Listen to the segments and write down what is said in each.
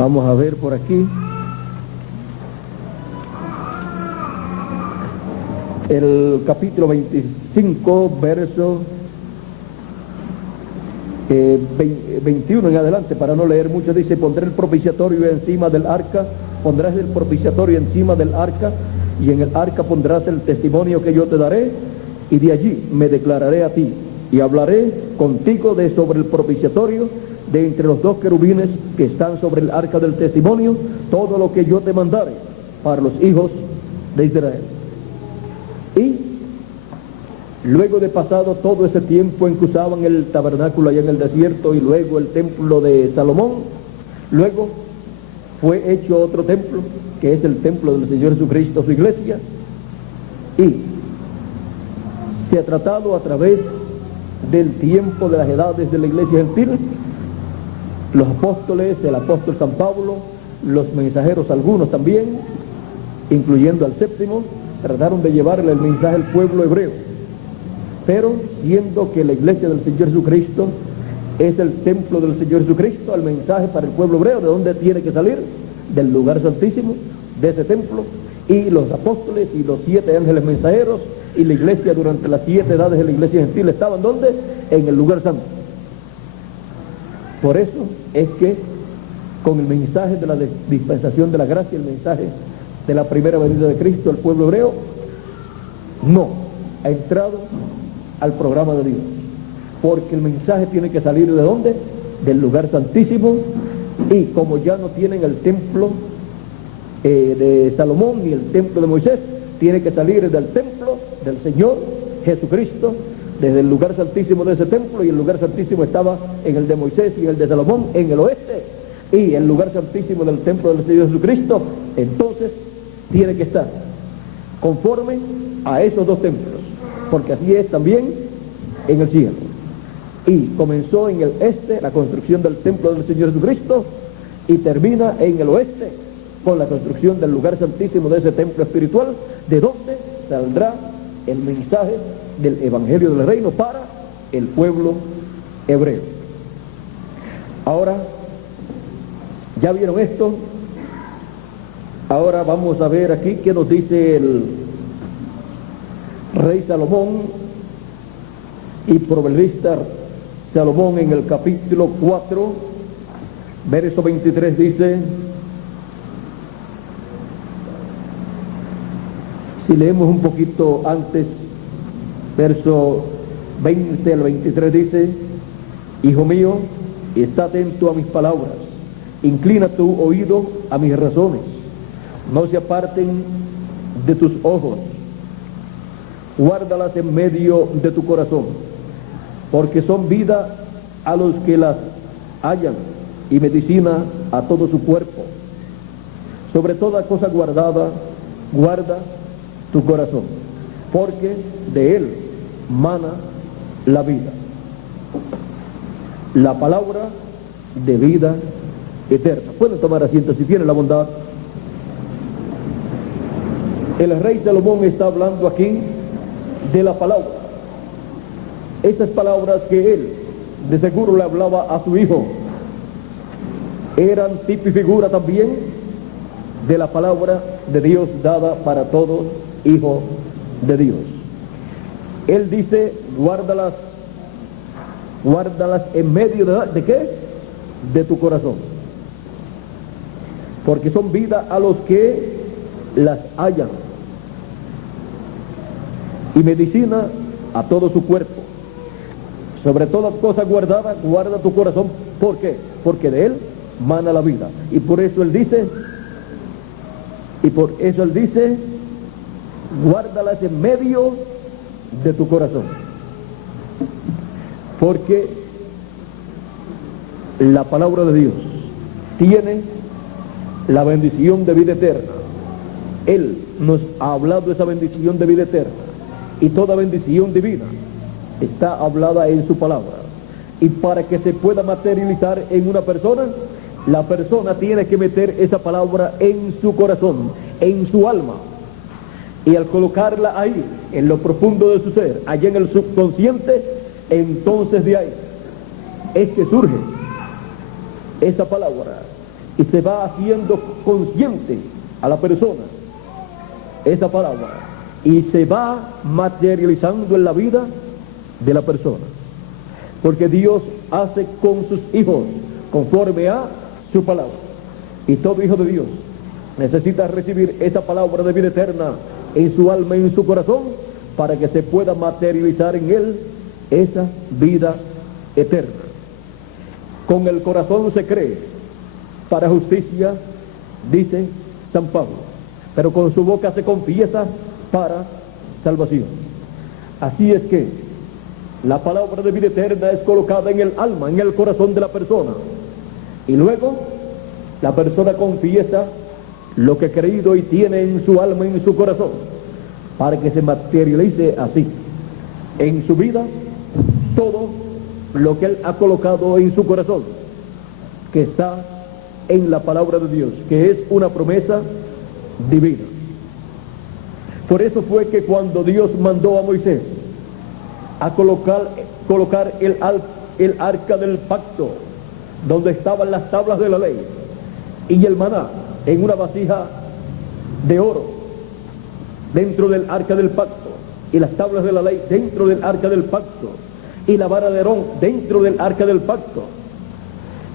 Vamos a ver por aquí. El capítulo 25, verso 21 en adelante, para no leer mucho, dice: pondré el propiciatorio encima del arca, pondrás el propiciatorio encima del arca, y en el arca pondrás el testimonio que yo te daré, y de allí me declararé a ti, y hablaré contigo de sobre el propiciatorio, de entre los dos querubines que están sobre el arca del testimonio, todo lo que yo te mandare para los hijos de Israel. Y luego de pasado todo ese tiempo en que usaban el tabernáculo allá en el desierto, y luego el templo de Salomón, luego fue hecho otro templo, que es el templo del Señor Jesucristo, su iglesia, y se ha tratado a través del tiempo de las edades de la iglesia gentil. Los apóstoles, el apóstol San Pablo, los mensajeros algunos también, incluyendo al séptimo, trataron de llevarle el mensaje al pueblo hebreo. Pero siendo que la iglesia del Señor Jesucristo es el templo del Señor Jesucristo, el mensaje para el pueblo hebreo, ¿de dónde tiene que salir? Del lugar santísimo, de ese templo. Y los apóstoles y los 7 ángeles mensajeros y la iglesia durante las 7 edades de la iglesia gentil estaban ¿dónde? En el lugar santo. Por eso es que con el mensaje de la dispensación de la gracia, el mensaje de la primera venida de Cristo, el pueblo hebreo no ha entrado al programa de Dios, porque el mensaje tiene que salir ¿de dónde? Del lugar santísimo, y como ya no tienen el templo de Salomón ni el templo de Moisés, tiene que salir del templo del Señor Jesucristo, desde el lugar santísimo de ese templo, y el lugar santísimo estaba en el de Moisés y el de Salomón en el oeste, y el lugar santísimo del templo del Señor Jesucristo entonces tiene que estar conforme a esos dos templos, porque así es también en el cielo. Y comenzó en el este la construcción del templo del Señor Jesucristo, y termina en el oeste con la construcción del lugar santísimo de ese templo espiritual, de donde saldrá el mensaje del evangelio del reino para el pueblo hebreo. Ahora, ¿ya vieron esto? Ahora vamos a ver aquí qué nos dice el rey Salomón y proverbista Salomón en el capítulo 4, verso 23, dice: si leemos un poquito antes, verso 20 al 23, dice: hijo mío, está atento a mis palabras, inclina tu oído a mis razones, no se aparten de tus ojos, guárdalas en medio de tu corazón, porque son vida a los que las hallan y medicina a todo su cuerpo. Sobre toda cosa guardada, guarda tu corazón, porque de él mana la vida. La palabra de vida eterna. Pueden tomar asiento si tienen la bondad. El rey Salomón está hablando aquí de la palabra. Esas palabras que él de seguro le hablaba a su hijo eran tipo y figura también de la palabra de Dios dada para todo hijo de Dios. Él dice: guárdalas en medio ¿de qué? De tu corazón, porque son vida a los que las hallan y medicina a todo su cuerpo. Sobre todas cosas guardadas, guarda tu corazón. ¿Por qué? Porque de él mana la vida. Y por eso él dice, guárdalas en medio de tu corazón, porque la palabra de Dios tiene la bendición de vida eterna. Él nos ha hablado de esa bendición de vida eterna, y toda bendición divina está hablada en su palabra. Y para que se pueda materializar en una persona, la persona tiene que meter esa palabra en su corazón, en su alma, y al colocarla ahí, en lo profundo de su ser, allá en el subconsciente, entonces de ahí es que surge esa palabra y se va haciendo consciente a la persona esa palabra y se va materializando en la vida de la persona, porque Dios hace con sus hijos conforme a su palabra, y todo hijo de Dios necesita recibir esa palabra de vida eterna en su alma y en su corazón para que se pueda materializar en él esa vida eterna. Con el corazón se cree para justicia, dice San Pablo, pero con su boca se confiesa para salvación. Así es que la palabra de vida eterna es colocada en el alma, en el corazón de la persona, y luego la persona confiesa lo que ha creído y tiene en su alma y en su corazón, para que se materialice así en su vida todo lo que él ha colocado en su corazón, que está en la palabra de Dios, que es una promesa divina. Por eso fue que cuando Dios mandó a Moisés a colocar el arca del pacto, donde estaban las tablas de la ley y el maná en una vasija de oro dentro del arca del pacto, y las tablas de la ley dentro del arca del pacto, y la vara de Aarón dentro del arca del pacto,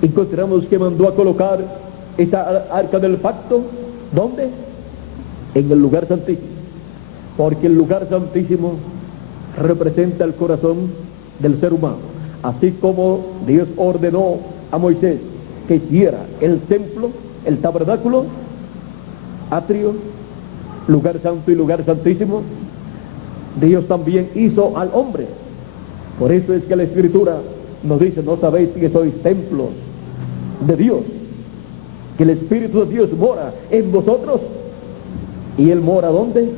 encontramos que mandó a colocar esa arca del pacto, ¿dónde? En el lugar santísimo, porque el lugar santísimo representa el corazón del ser humano, así como Dios ordenó a Moisés que hiciera el templo, el tabernáculo, atrio, lugar santo y lugar santísimo. Dios también hizo al hombre. Por eso es que la Escritura nos dice: ¿no sabéis que sois templos de Dios, que el Espíritu de Dios mora en vosotros? Y Él mora ¿dónde?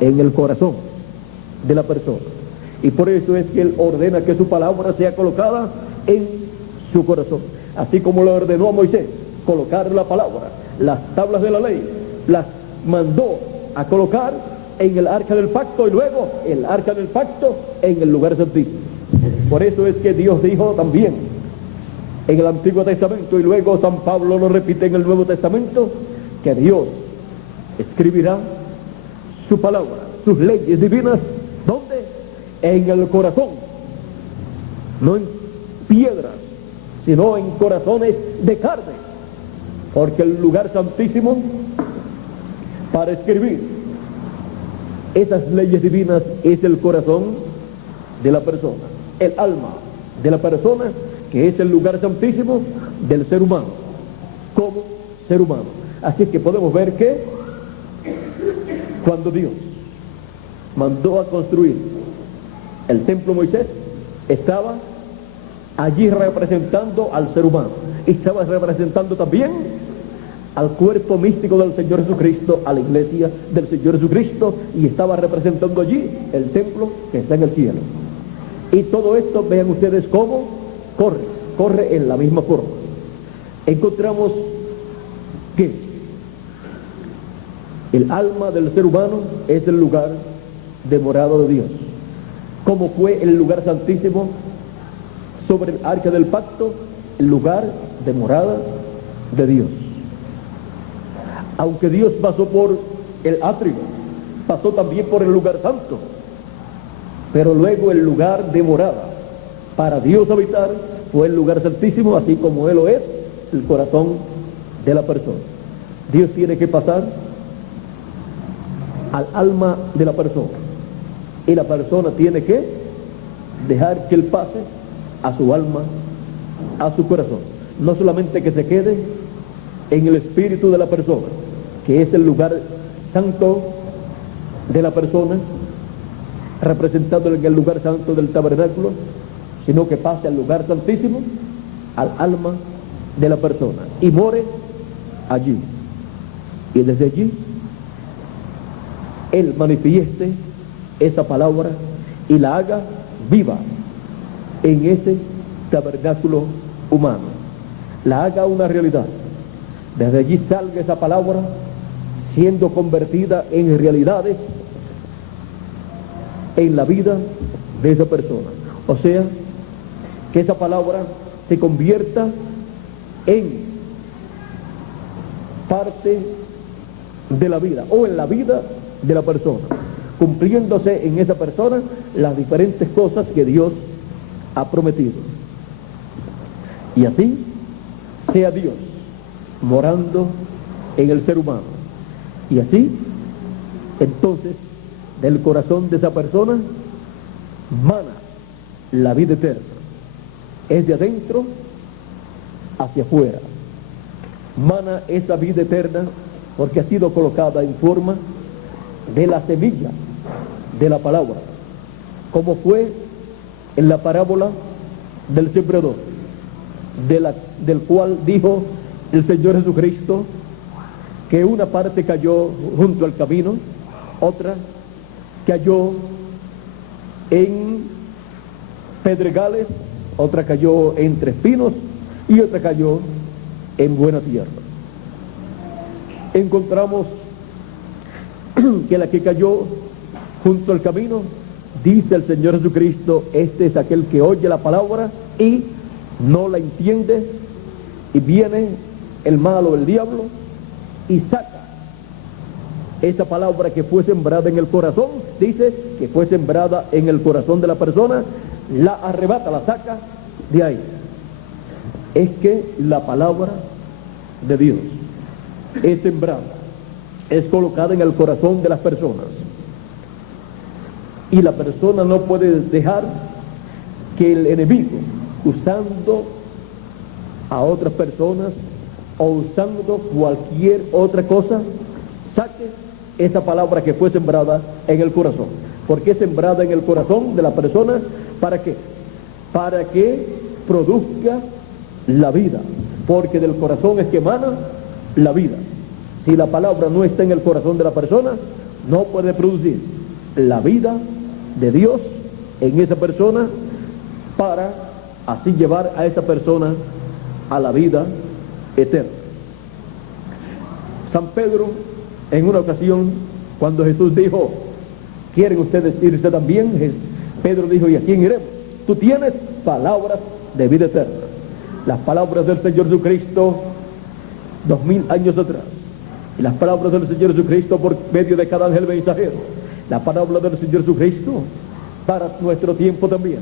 En el corazón de la persona. Y por eso es que Él ordena que su palabra sea colocada en su corazón, así como lo ordenó a Moisés colocar la palabra. Las tablas de la ley las mandó a colocar en el arca del pacto, y luego el arca del pacto en el lugar santísimo. Por eso es que Dios dijo también en el Antiguo Testamento, y luego San Pablo lo repite en el Nuevo Testamento, que Dios escribirá su palabra, sus leyes divinas, ¿dónde? En el corazón, no en piedras, sino en corazones de carne, porque el lugar santísimo para escribir esas leyes divinas es el corazón de la persona, el alma de la persona, que es el lugar santísimo del ser humano, como ser humano. Así que podemos ver que cuando Dios mandó a construir el templo, Moisés estaba allí representando al ser humano, y estaba representando también al cuerpo místico del Señor Jesucristo, a la iglesia del Señor Jesucristo, y estaba representando allí el templo que está en el cielo. Y todo esto, vean ustedes cómo corre en la misma forma. Encontramos que el alma del ser humano es el lugar de morada de Dios, como fue el lugar santísimo sobre el arca del pacto, el lugar de morada de Dios. Aunque Dios pasó por el atrio, pasó también por el lugar santo, pero luego el lugar de morada para Dios habitar fue el lugar santísimo, así como Él lo es, el corazón de la persona. Dios tiene que pasar al alma de la persona, y la persona tiene que dejar que Él pase a su alma, a su corazón. No solamente que se quede en el espíritu de la persona, que es el lugar santo de la persona, representado en el lugar santo del tabernáculo, sino que pase al lugar santísimo, al alma de la persona, y more allí. Y desde allí Él manifieste esa palabra y la haga viva en ese tabernáculo humano, la haga una realidad. Desde allí salga esa palabra siendo convertida en realidades en la vida de esa persona. O sea, que esa palabra se convierta en parte de la vida o en la vida de la persona, cumpliéndose en esa persona las diferentes cosas que Dios ha prometido. Y así sea Dios morando en el ser humano. Y así, entonces, del corazón de esa persona mana la vida eterna. Es de adentro hacia afuera. Mana esa vida eterna porque ha sido colocada en forma de la semilla de la palabra, como fue en la parábola del sembrador, del cual dijo el Señor Jesucristo que una parte cayó junto al camino, otra cayó en pedregales, otra cayó entre espinos y otra cayó en buena tierra. Encontramos que la que cayó junto al camino, dice el Señor Jesucristo, este es aquel que oye la palabra y no la entiende, y viene el malo, el diablo, y saca esa palabra que fue sembrada en el corazón, dice que fue sembrada en el corazón de la persona, la arrebata, la saca de ahí. Es que la palabra de Dios es sembrada, es colocada en el corazón de las personas, y la persona no puede dejar que el enemigo, usando a otras personas o usando cualquier otra cosa, saque esa palabra que fue sembrada en el corazón. ¿Por qué sembrada en el corazón de la persona? ¿Para qué? Para que produzca la vida, porque del corazón es que emana la vida. Si la palabra no está en el corazón de la persona, no puede producir la vida de Dios en esa persona, para así llevar a esa persona a la vida eterna. San Pedro, en una ocasión, cuando Jesús dijo, ¿quieren ustedes irse también? Pedro dijo, ¿y a quién iremos? Tú tienes palabras de vida eterna. Las palabras del Señor Jesucristo 2000 años atrás, y las palabras del Señor Jesucristo por medio de cada ángel mensajero, la palabra del Señor Jesucristo para nuestro tiempo también,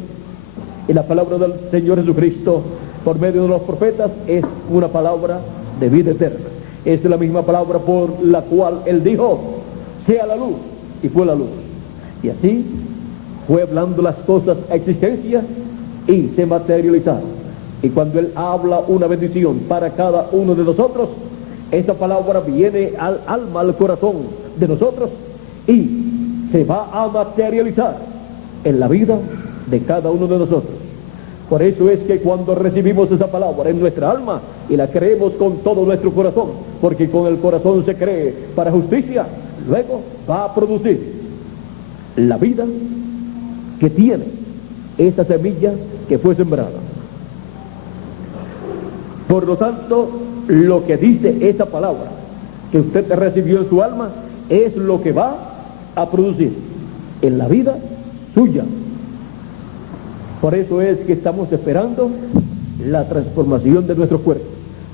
y la palabra del Señor Jesucristo por medio de los profetas es una palabra de vida eterna. Es la misma palabra por la cual Él dijo, sea la luz, y fue la luz. Y así fue hablando las cosas a existencia y se materializaron. Y cuando Él habla una bendición para cada uno de nosotros, esa palabra viene al alma, al corazón de nosotros, y se va a materializar en la vida de cada uno de nosotros. Por eso es que cuando recibimos esa palabra en nuestra alma y la creemos con todo nuestro corazón, porque con el corazón se cree para justicia, luego va a producir la vida que tiene esa semilla que fue sembrada. Por lo tanto, lo que dice esa palabra que usted recibió en su alma es lo que va a producir en la vida suya. Por eso es que estamos esperando la transformación de nuestro cuerpo,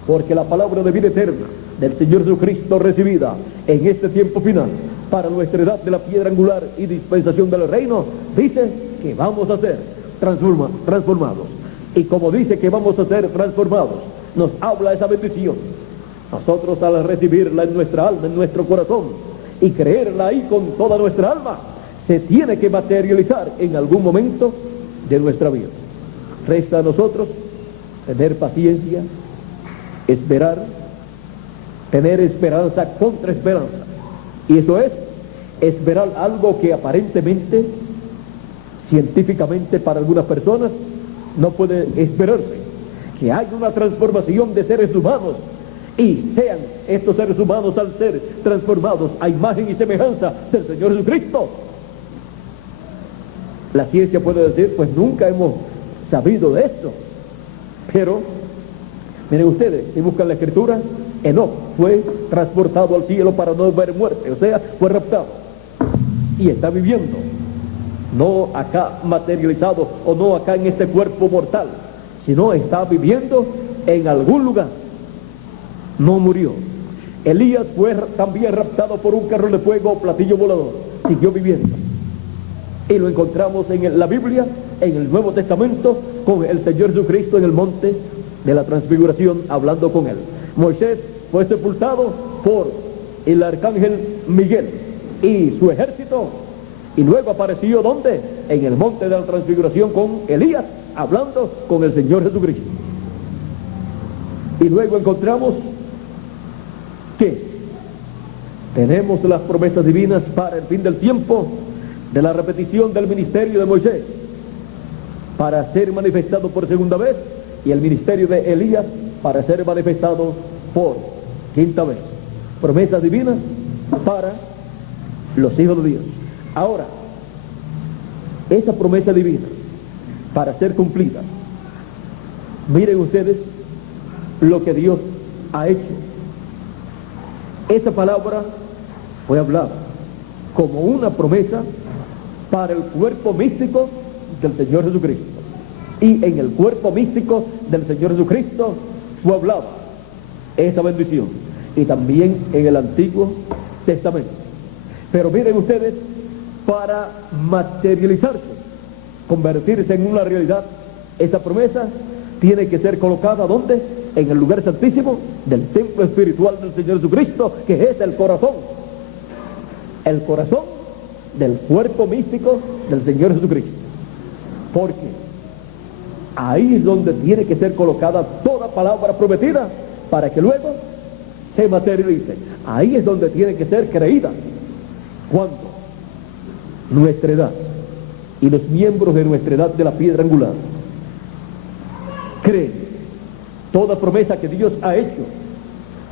porque la palabra de vida eterna del Señor Jesucristo recibida en este tiempo final para nuestra edad de la piedra angular y dispensación del reino, dice que vamos a ser transformados. Y como dice que vamos a ser transformados, nos habla esa bendición. Nosotros, al recibirla en nuestra alma, en nuestro corazón, y creerla ahí con toda nuestra alma, se tiene que materializar en algún momento de nuestra vida. Resta a nosotros tener paciencia, esperar, tener esperanza contra esperanza. Y eso es esperar algo que aparentemente, científicamente para algunas personas, no puede esperarse. Que haya una transformación de seres humanos, y sean estos seres humanos, al ser transformados a imagen y semejanza del Señor Jesucristo. La ciencia puede decir, pues nunca hemos sabido de esto. Pero, miren ustedes, si buscan la Escritura, Enoc fue transportado al cielo para no ver muerte, o sea, fue raptado. Y está viviendo, no acá materializado, o no acá en este cuerpo mortal, sino está viviendo en algún lugar. No murió. Elías fue también raptado por un carro de fuego o platillo volador. Siguió viviendo. Y lo encontramos en la Biblia, en el Nuevo Testamento, con el Señor Jesucristo en el monte de la transfiguración, hablando con él. Moisés fue sepultado por el arcángel Miguel y su ejército, y luego apareció ¿dónde? En el monte de la transfiguración con Elías, hablando con el Señor Jesucristo. Y luego encontramos que tenemos las promesas divinas para el fin del tiempo, de la repetición del ministerio de Moisés para ser manifestado por segunda vez, y el ministerio de Elías para ser manifestado por quinta vez. Promesas divinas para los hijos de Dios. Ahora, esa promesa divina para ser cumplida, miren ustedes lo que Dios ha hecho. Esa palabra fue hablada como una promesa para el cuerpo místico del Señor Jesucristo. Y en el cuerpo místico del Señor Jesucristo fue hablada esa bendición. Y también en el Antiguo Testamento. Pero miren ustedes, para materializarse, convertirse en una realidad, esa promesa tiene que ser colocada ¿dónde? En el lugar santísimo del templo espiritual del Señor Jesucristo, que es el corazón del cuerpo místico del Señor Jesucristo. Porque ahí es donde tiene que ser colocada toda palabra prometida para que luego se materialice. Ahí es donde tiene que ser creída. Cuando nuestra edad y los miembros de nuestra edad de la piedra angular creen toda promesa que Dios ha hecho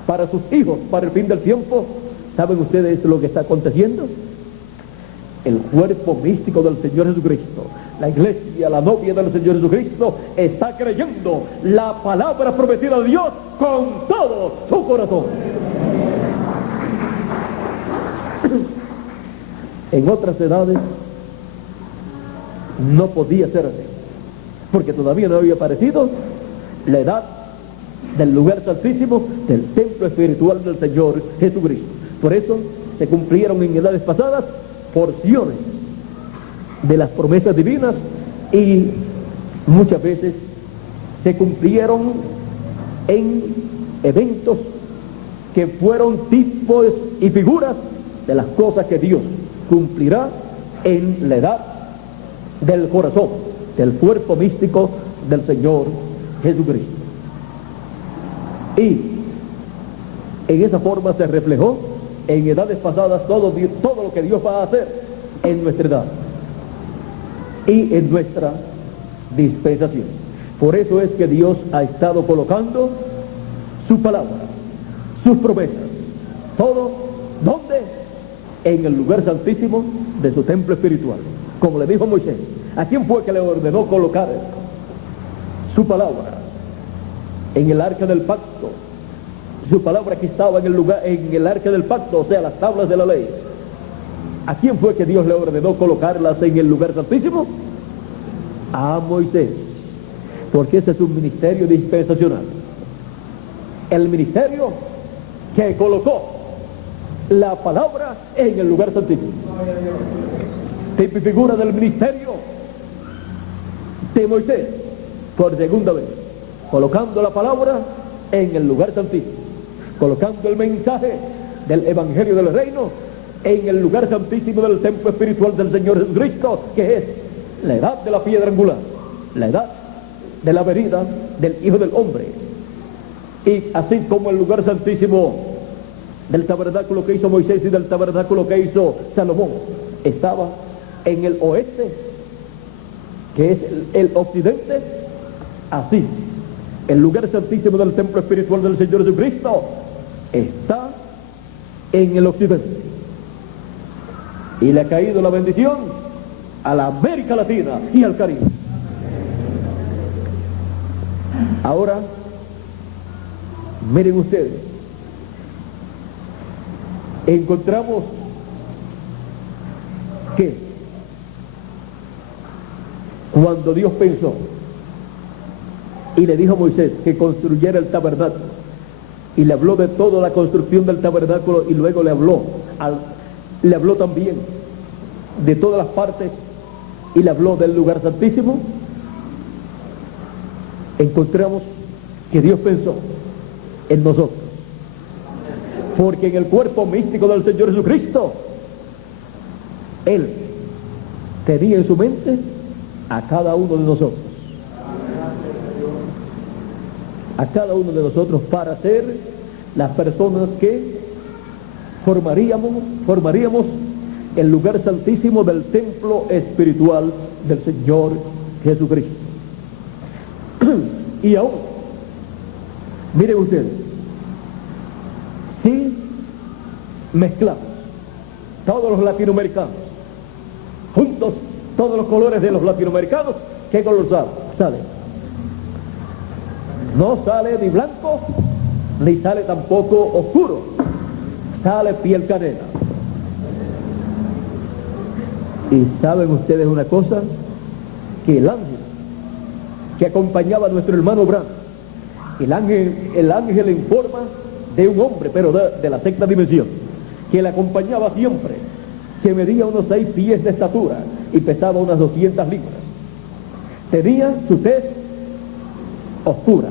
para sus hijos, para el fin del tiempo, ¿saben ustedes lo que está aconteciendo? El cuerpo místico del Señor Jesucristo, la iglesia, la novia del Señor Jesucristo, está creyendo la palabra prometida de Dios con todo su corazón. En otras edades no podía ser así, porque todavía no había aparecido la edad del lugar santísimo del templo espiritual del Señor Jesucristo. Por eso se cumplieron en edades pasadas porciones de las promesas divinas, y muchas veces se cumplieron en eventos que fueron tipos y figuras de las cosas que Dios cumplirá en la edad del corazón, del cuerpo místico del Señor Jesucristo. Y en esa forma se reflejó en edades pasadas todo lo que Dios va a hacer en nuestra edad y en nuestra dispensación. Por eso es que Dios ha estado colocando su palabra, sus promesas, todo, ¿dónde? En el lugar santísimo de su templo espiritual. Como le dijo Moisés, ¿a quién fue que le ordenó colocar su palabra en el arca del pacto? Su palabra que estaba en el arca del pacto, o sea, las tablas de la ley. ¿A quién fue que Dios le ordenó colocarlas en el lugar santísimo? A Moisés, porque ese es un ministerio dispensacional. El ministerio que colocó la palabra en el lugar santísimo. Tipo y figura del ministerio de Moisés, por segunda vez, colocando la palabra en el lugar santísimo, colocando el mensaje del evangelio del reino en el lugar santísimo del templo espiritual del Señor Jesucristo, que es la edad de la piedra angular, la edad de la venida del Hijo del Hombre. Y así como el lugar santísimo del tabernáculo que hizo Moisés y del tabernáculo que hizo Salomón estaba en el oeste, que es el occidente, así el lugar santísimo del templo espiritual del Señor Jesucristo está en el occidente. Y le ha caído la bendición a la América Latina y al Caribe. Ahora, miren ustedes, encontramos que cuando Dios pensó y le dijo a Moisés que construyera el tabernáculo y le habló de toda la construcción del tabernáculo, y luego le habló también de todas las partes, y le habló del lugar santísimo, encontramos que Dios pensó en nosotros, porque en el cuerpo místico del Señor Jesucristo, Él tenía en su mente a cada uno de nosotros, para ser las personas que formaríamos el lugar santísimo del templo espiritual del Señor Jesucristo. Y aún, miren ustedes, si mezclamos todos los latinoamericanos juntos, todos los colores de los latinoamericanos, ¿qué color sale? No sale ni blanco, ni sale tampoco oscuro, sale piel canela. Y saben ustedes una cosa, que el ángel que acompañaba a nuestro hermano Branham, el ángel en forma de un hombre, pero de la sexta dimensión, que le acompañaba siempre, que medía unos 6 pies de estatura y pesaba unas 200 libras, tenía su tez oscura,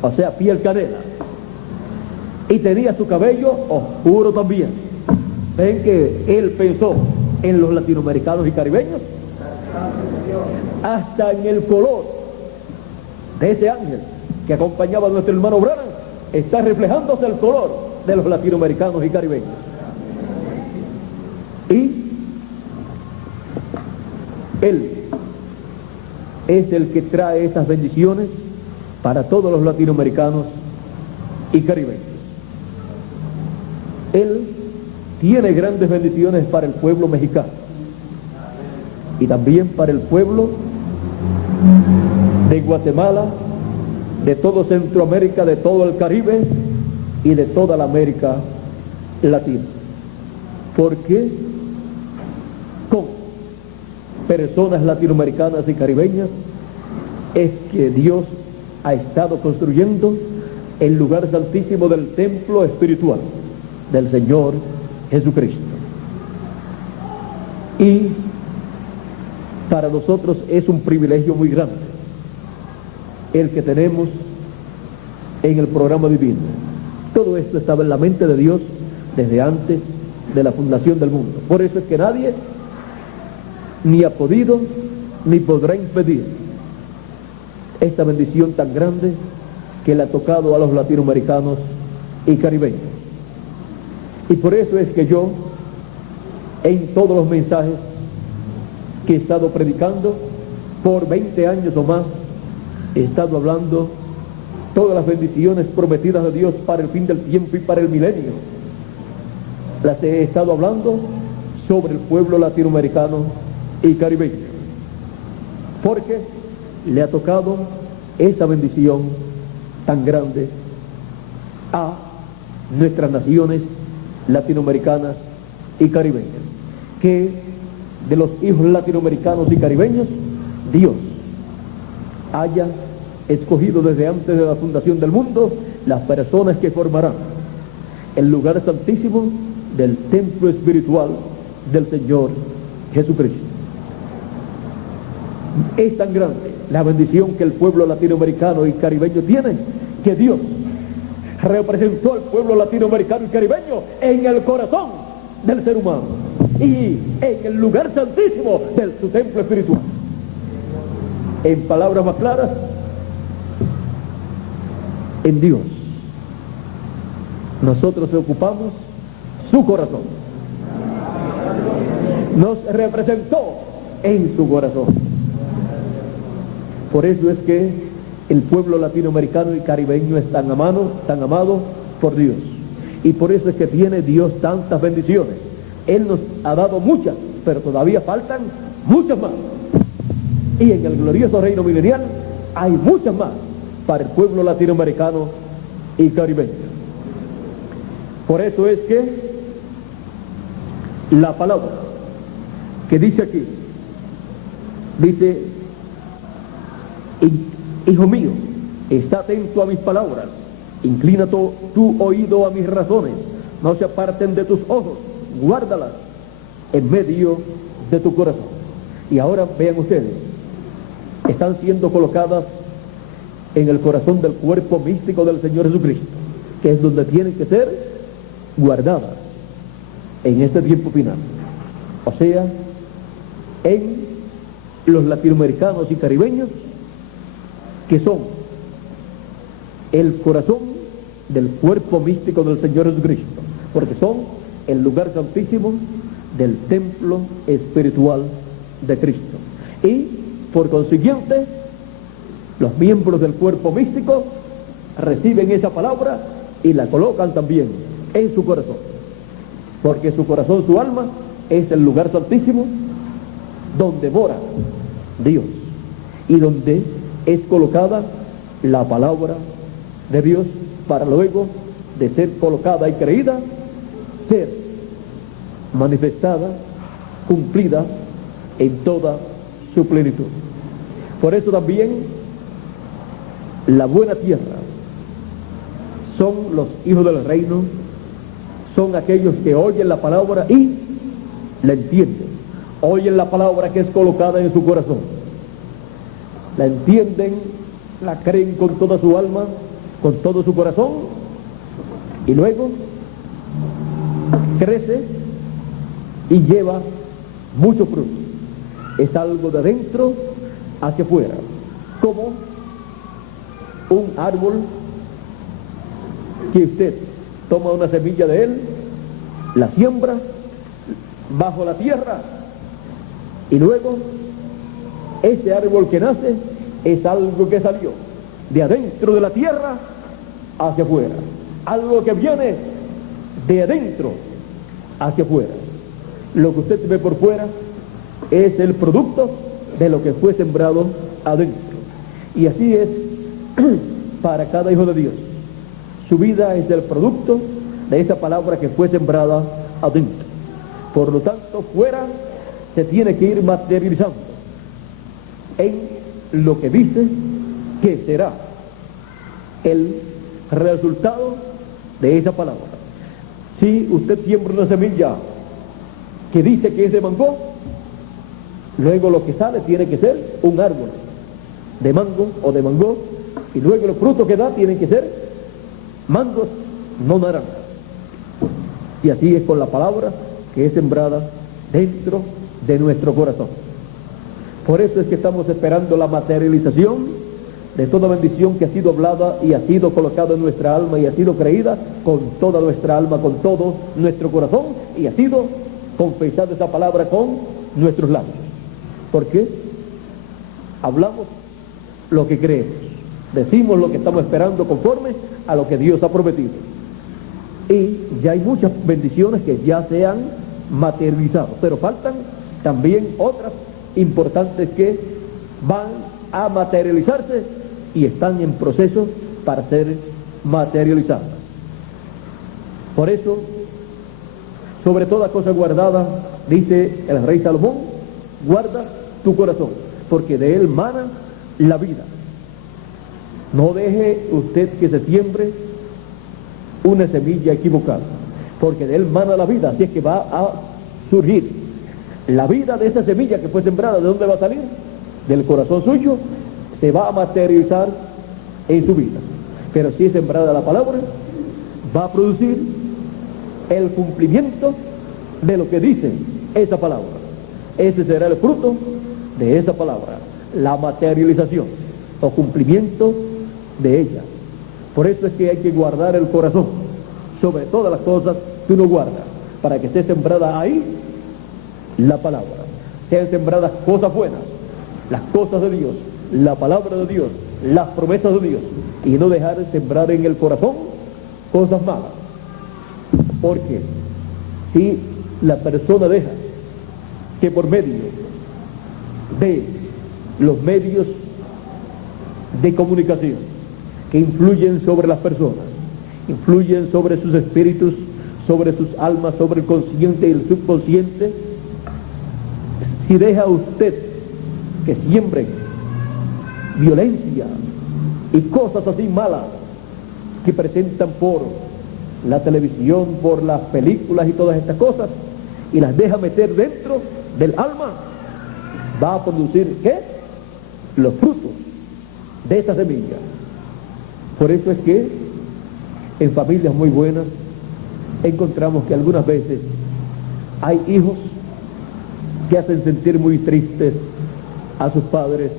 o sea, piel canela, y tenía su cabello oscuro también. Ven que él pensó en los latinoamericanos y caribeños, hasta en el color de ese ángel que acompañaba a nuestro hermano Branham está reflejándose el color de los latinoamericanos y caribeños. Y Él es el que trae esas bendiciones para todos los latinoamericanos y caribeños. Él tiene grandes bendiciones para el pueblo mexicano y también para el pueblo de Guatemala, de todo Centroamérica, de todo el Caribe y de toda la América Latina. Porque con personas latinoamericanas y caribeñas es que Dios ha estado construyendo el lugar santísimo del templo espiritual del Señor Jesucristo. Y para nosotros es un privilegio muy grande el que tenemos en el programa divino. Todo esto estaba en la mente de Dios desde antes de la fundación del mundo. Por eso es que nadie ni ha podido ni podrá impedir esta bendición tan grande que le ha tocado a los latinoamericanos y caribeños. Y por eso es que yo, en todos los mensajes que he estado predicando por 20 años o más, he estado hablando todas las bendiciones prometidas de Dios para el fin del tiempo y para el milenio. Las he estado hablando sobre el pueblo latinoamericano y caribeño, porque le ha tocado esa bendición tan grande a nuestras naciones latinoamericanas y caribeñas, que de los hijos latinoamericanos y caribeños Dios haya escogido desde antes de la fundación del mundo las personas que formarán el lugar santísimo del templo espiritual del Señor Jesucristo. Es tan grande la bendición que el pueblo latinoamericano y caribeño tiene, que Dios representó al pueblo latinoamericano y caribeño en el corazón del ser humano y en el lugar santísimo de su templo espiritual. En palabras más claras, en Dios nosotros ocupamos su corazón, nos representó en su corazón. Por eso es que el pueblo latinoamericano y caribeño es tan amado por Dios, y por eso es que tiene Dios tantas bendiciones. Él nos ha dado muchas, pero todavía faltan muchas más, y en el glorioso reino milenial hay muchas más para el pueblo latinoamericano y caribeño. Por eso es que la palabra que dice aquí, dice: hijo mío, está atento a mis palabras Inclina tu oído a mis razones, no se aparten de tus ojos, guárdalas en medio de tu corazón. Y ahora vean ustedes, están siendo colocadas en el corazón del cuerpo místico del Señor Jesucristo, que es donde tienen que ser guardadas en este tiempo final. O sea, en los latinoamericanos y caribeños, que son el corazón del cuerpo místico del Señor Jesucristo, porque son el lugar santísimo del templo espiritual de Cristo. Y por consiguiente, los miembros del cuerpo místico reciben esa palabra y la colocan también en su corazón, porque su corazón, su alma, es el lugar santísimo donde mora Dios y donde es colocada la palabra de Dios para luego de ser colocada y creída, ser manifestada, cumplida en toda su plenitud. Por eso también la buena tierra son los hijos del reino, son aquellos que oyen la palabra y la entienden, oyen la palabra que es colocada en su corazón, la entienden, la creen con toda su alma, con todo su corazón, y luego crece y lleva mucho fruto. Es algo de adentro hacia afuera, como un árbol que usted toma una semilla de él, la siembra bajo la tierra, y luego ese árbol que nace es algo que salió de adentro de la tierra hacia afuera, algo que viene de adentro hacia afuera. Lo que usted ve por fuera es el producto de lo que fue sembrado adentro. Y así es para cada hijo de Dios. Su vida es el producto de esa palabra que fue sembrada adentro. Por lo tanto, fuera se tiene que ir materializando en lo que dice que será el resultado de esa palabra. Si usted siembra una semilla que dice que es de mango, luego lo que sale tiene que ser un árbol de mango o de mango, y luego los frutos que da tienen que ser mangos, no naranjas. Y así es con la palabra que es sembrada dentro de nuestro corazón. Por eso es que estamos esperando la materialización de toda bendición que ha sido hablada y ha sido colocada en nuestra alma y ha sido creída con toda nuestra alma, con todo nuestro corazón, y ha sido confesada esa palabra con nuestros labios. Porque hablamos lo que creemos, decimos lo que estamos esperando conforme a lo que Dios ha prometido. Y ya hay muchas bendiciones que ya se han materializado, pero faltan también otras importantes que van a materializarse y están en proceso para ser materializadas. Por eso, sobre toda cosa guardada, dice el rey Salomón, guarda tu corazón, porque de él mana la vida. No deje usted que se siembre una semilla equivocada, porque de él mana la vida. Así es que va a surgir la vida de esa semilla que fue sembrada. ¿De dónde va a salir? Del corazón suyo. Se va a materializar en su vida. Pero si es sembrada la palabra, va a producir el cumplimiento de lo que dice esa palabra. Ese será el fruto de esa palabra, la materialización o cumplimiento de ella. Por eso es que hay que guardar el corazón sobre todas las cosas que uno guarda, para que esté sembrada ahí la palabra, sean sembradas cosas buenas, las cosas de Dios, la palabra de Dios, las promesas de Dios, y no dejar de sembrar en el corazón cosas malas. Porque si la persona deja que por medio de los medios de comunicación que influyen sobre las personas, influyen sobre sus espíritus, sobre sus almas, sobre el consciente y el subconsciente, si deja usted que siembren violencia y cosas así malas que presentan por la televisión, por las películas y todas estas cosas, y las deja meter dentro del alma, va a producir, ¿qué? Los frutos de esa semilla. Por eso es que en familias muy buenas encontramos que algunas veces hay hijos que hacen sentir muy tristes a sus padres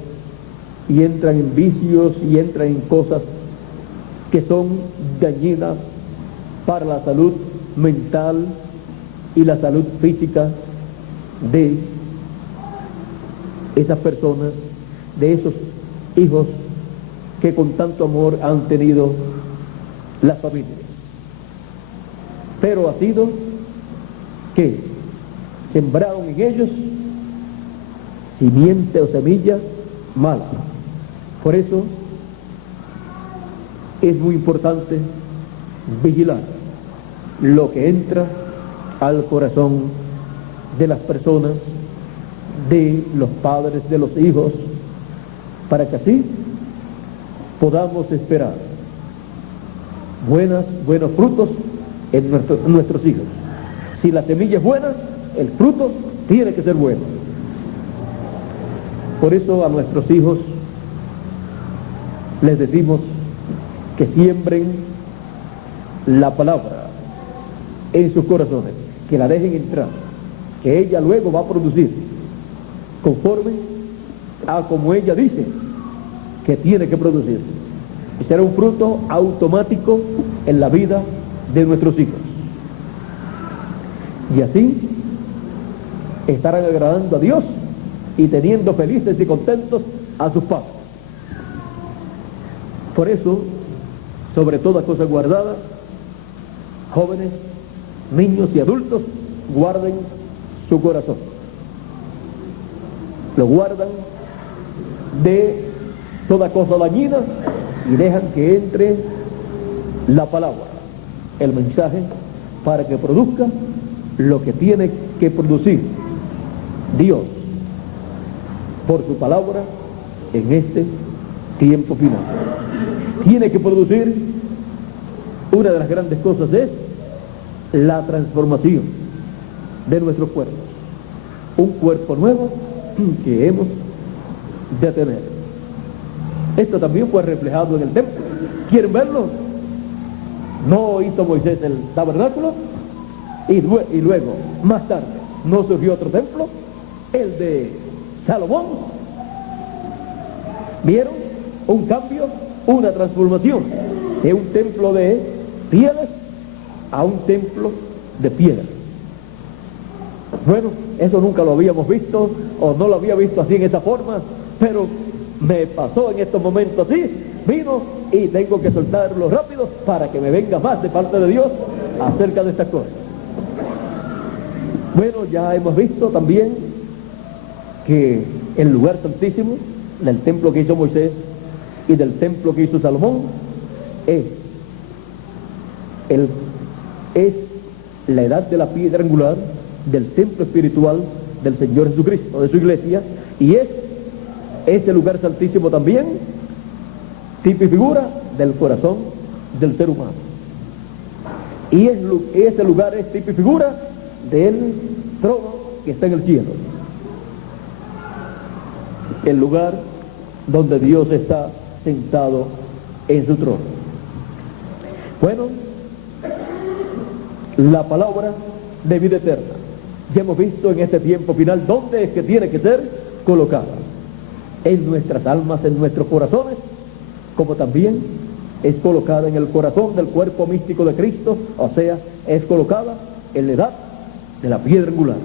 y entran en vicios y entran en cosas que son dañinas para la salud mental y la salud física de esas personas, de esos hijos que con tanto amor han tenido las familias. Pero ha sido que sembraron en ellos simiente o semilla mala. Por eso es muy importante vigilar lo que entra al corazón de las personas, de los padres, de los hijos, para que así podamos esperar buenos frutos en nuestros hijos. Si la semilla es buena, el fruto tiene que ser bueno. Por eso a nuestros hijos les decimos que siembren la palabra en sus corazones, que la dejen entrar, que ella luego va a producir conforme a como ella dice que tiene que producir. Y será un fruto automático en la vida de nuestros hijos. Y así estarán agradando a Dios y teniendo felices y contentos a sus padres. Por eso, sobre toda cosa guardada, jóvenes, niños y adultos, guarden su corazón. Lo guardan de toda cosa dañina y dejan que entre la palabra, el mensaje, para que produzca lo que tiene que producir Dios por su palabra en este tiempo final. Tiene que producir, una de las grandes cosas es la transformación de nuestros cuerpos, un cuerpo nuevo que hemos de tener. Esto también fue reflejado en el templo. ¿Quieren verlo? No hizo Moisés el tabernáculo y luego, más tarde, no surgió otro templo, el de Salomón. ¿Vieron? Un cambio, una transformación de un templo de pieles a un templo de piedra. Bueno, eso nunca lo habíamos visto, o no lo había visto así en esa forma, pero me pasó en estos momentos así, vino y tengo que soltarlo rápido para que me venga más de parte de Dios acerca de estas cosas. Bueno, ya hemos visto también que el lugar santísimo del templo que hizo Moisés y del templo que hizo Salomón es la edad de la piedra angular del templo espiritual del Señor Jesucristo, de su iglesia, y es este lugar santísimo también tipo y figura del corazón del ser humano, y ese lugar es tipo y figura del trono que está en el cielo, el lugar donde Dios está sentado en su trono. Bueno, la palabra de vida eterna, ya hemos visto en este tiempo final dónde es que tiene que ser colocada: en nuestras almas, en nuestros corazones, como también es colocada en el corazón del cuerpo místico de Cristo, o sea, es colocada en la edad de la piedra angular,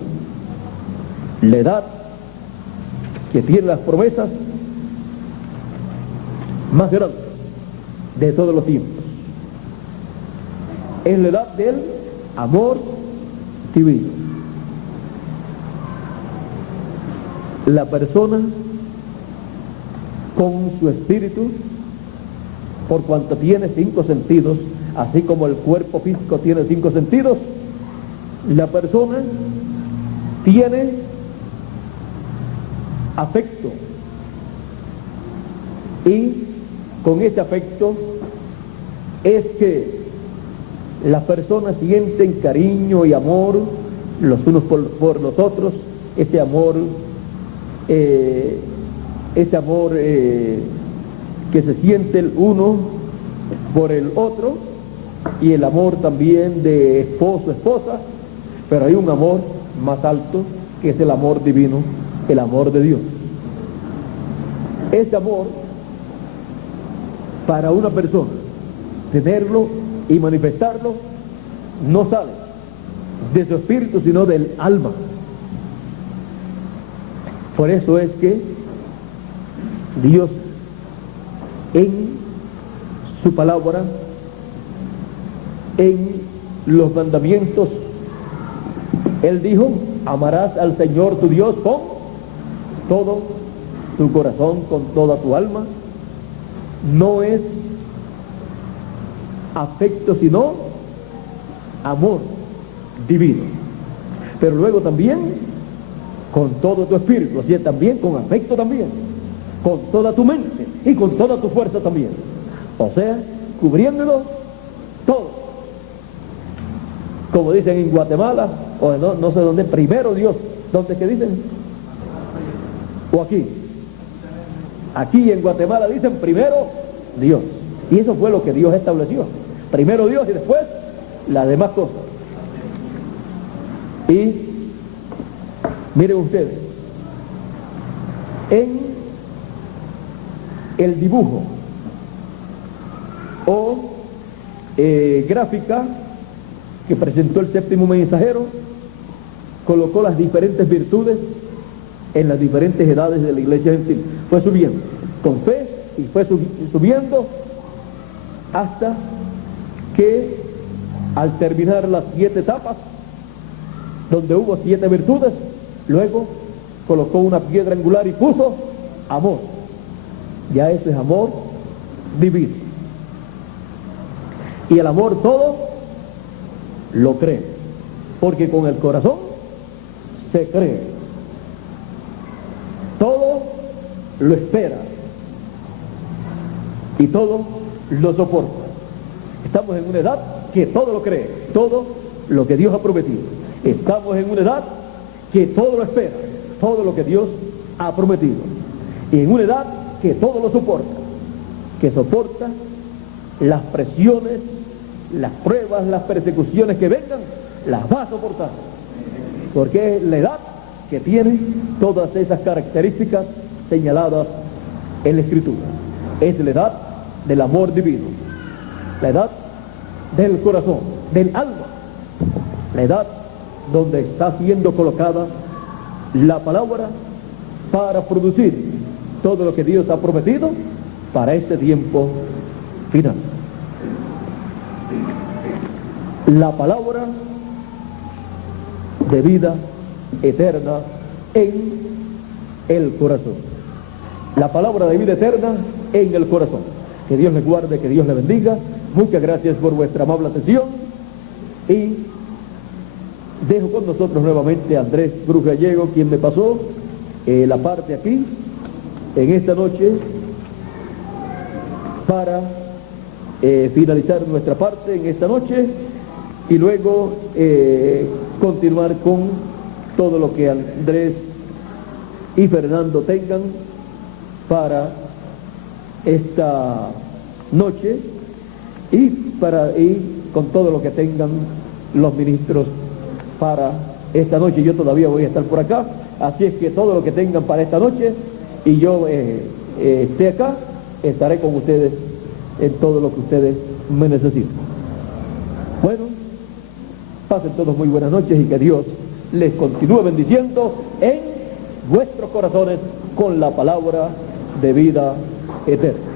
la edad que tiene las promesas más grandes de todos los tiempos. Es la edad del amor divino. La persona con su espíritu, por cuanto tiene 5 sentidos, así como el cuerpo físico tiene 5 sentidos, la persona tiene afecto, y con ese afecto es que las personas sienten cariño y amor los unos por los otros, ese amor que se siente el uno por el otro, y el amor también de esposo, esposa, pero hay un amor más alto que es el amor divino, el amor de Dios. Ese amor, para una persona, tenerlo y manifestarlo, no sale de su espíritu, sino del alma. Por eso es que Dios, en su palabra, en los mandamientos, Él dijo: amarás al Señor tu Dios con todo tu corazón, con toda tu alma. No es afecto, sino amor divino. Pero luego también con todo tu espíritu, así es, también con afecto también, con toda tu mente y con toda tu fuerza también. O sea, cubriéndolo todo. Como dicen en Guatemala, o no sé dónde, primero Dios. ¿Dónde es que dicen? O aquí. Aquí en Guatemala dicen primero Dios. Y eso fue lo que Dios estableció. Primero Dios y después las demás cosas. Y miren ustedes, en el dibujo o gráfica que presentó el séptimo mensajero, colocó las diferentes virtudes en las diferentes edades de la iglesia gentil. Fue subiendo con fe y fue subiendo hasta que al terminar las 7 etapas, donde hubo 7 virtudes, luego colocó una piedra angular y puso amor. Ya ese es amor divino. Y el amor todo lo cree, porque con el corazón se cree, todo lo espera y todo lo soporta. Estamos en una edad que todo lo cree, todo lo que Dios ha prometido. Estamos en una edad que todo lo espera, todo lo que Dios ha prometido. Y en una edad que todo lo soporta, que soporta las presiones, las pruebas, las persecuciones que vengan, las va a soportar. Porque es la edad que tiene todas esas características señaladas en la Escritura. Es la edad del amor divino, la edad del corazón, del alma, la edad donde está siendo colocada la palabra para producir todo lo que Dios ha prometido para este tiempo final. La palabra de vida eterna en el corazón. La palabra de vida eterna en el corazón. Que Dios les guarde, que Dios les bendiga. Muchas gracias por vuestra amable atención. Y dejo con nosotros nuevamente a Andrés Cruz Gallego, quien me pasó la parte aquí, en esta noche, para finalizar nuestra parte en esta noche y luego continuar con todo lo que Andrés y Fernando tengan para esta noche y con todo lo que tengan los ministros para esta noche. Yo todavía voy a estar por acá, así es que todo lo que tengan para esta noche y yo esté acá, estaré con ustedes en todo lo que ustedes me necesiten. Bueno, pasen todos muy buenas noches y que Dios les continúe bendiciendo en vuestros corazones con la palabra de vida eterna.